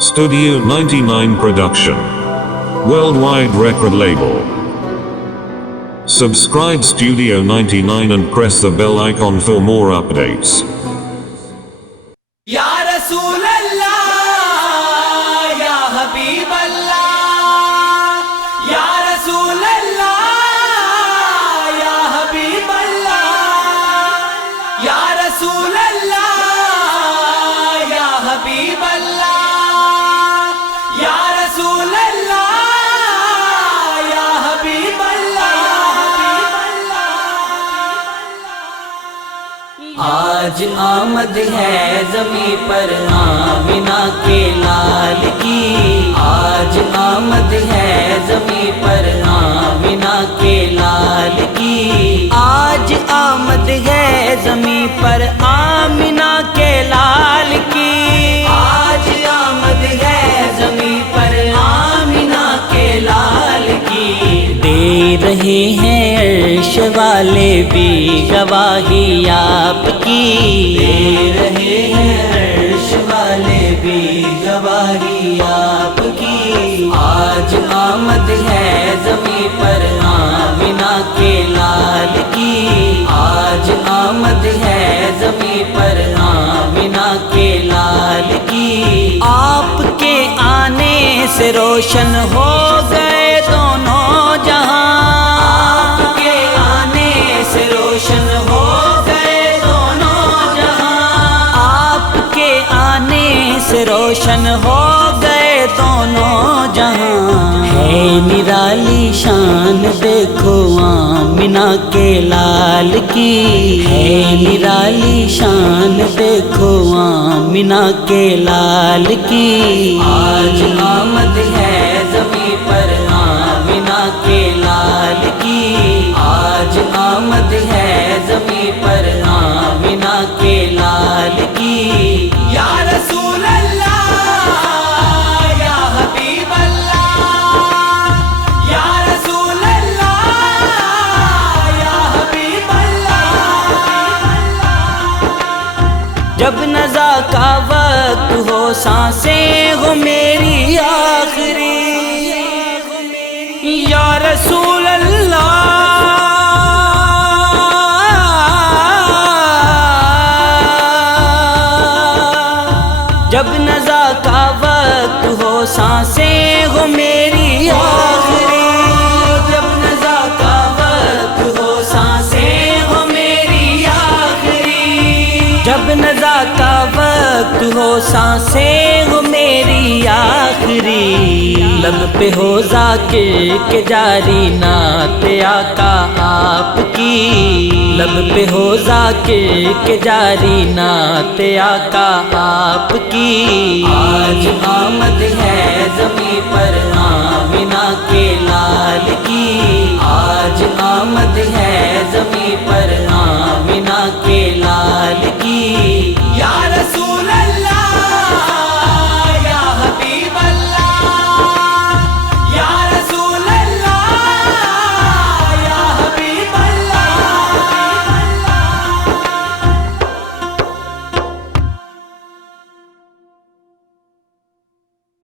Studio 99 Production. Worldwide record label. Subscribe Studio 99 and press the bell icon for more updates. Ya Rasool Allah, Ya Habib Allah, Ya Rasool Allah, Ya Habib Allah, Ya Rasool Allah, Ya Habib Allah, Ya Rasool Allah, Ya Habib Allah. آج آمد ہے زمین پر آمینہ کے لال کی، آج آمد ہے زمین پر آمینہ کے لال کی، آج آمد ہے زمین پر آمینہ کے لال کی، آج آمد ہے زمین پر آمینہ کے لال کی، دے رہے ہیں عرش والے بھی گواہی آپ کی، دے رہے ہیں عرش والے بھی گواہی آپ کی، آج آمد ہے زمین پر آمینہ کے لال کی، آج آمد ہے زمین پر آمینہ کے لال کی، آپ کے آنے سے روشن ہو گئے دونوں جہاں، آپ کے آنے سے روشن ہو گئے دونوں جہاں، آپ کے آنے سے روشن ہو گئے دونوں جہاں، ہے نرالی شان دیکھو آمینہ کے لال کی، ہے نرالی شان دیکھو آمینہ کے لال کی، آج آمد ہے زمین پر آمینہ کے لال کی، آج آمد ہے زمین پر آمینہ کے لال کی، یا رسول اللہ، یا حبیب اللہ، یا رسول اللہ، یا حبیب اللہ، جب نزا کا وقت ہو سانسیں ہو میری آخری، یا رسول اللہ، جب نزا کا وقت ہو سانسیں ہو میری آخری، جب نزا کا وقت ہو سانسیں ہو میری آخری، جب نزا کا وقت ہو سانسیں ہو میری آخری، لب پہ ہو ذاکر کے جاری نعت آقا آپ کی، لب پہ ہو ذاکر کے جاری نعت آقا آپ کی، آج آمد ہے زمین پر آمینہ کے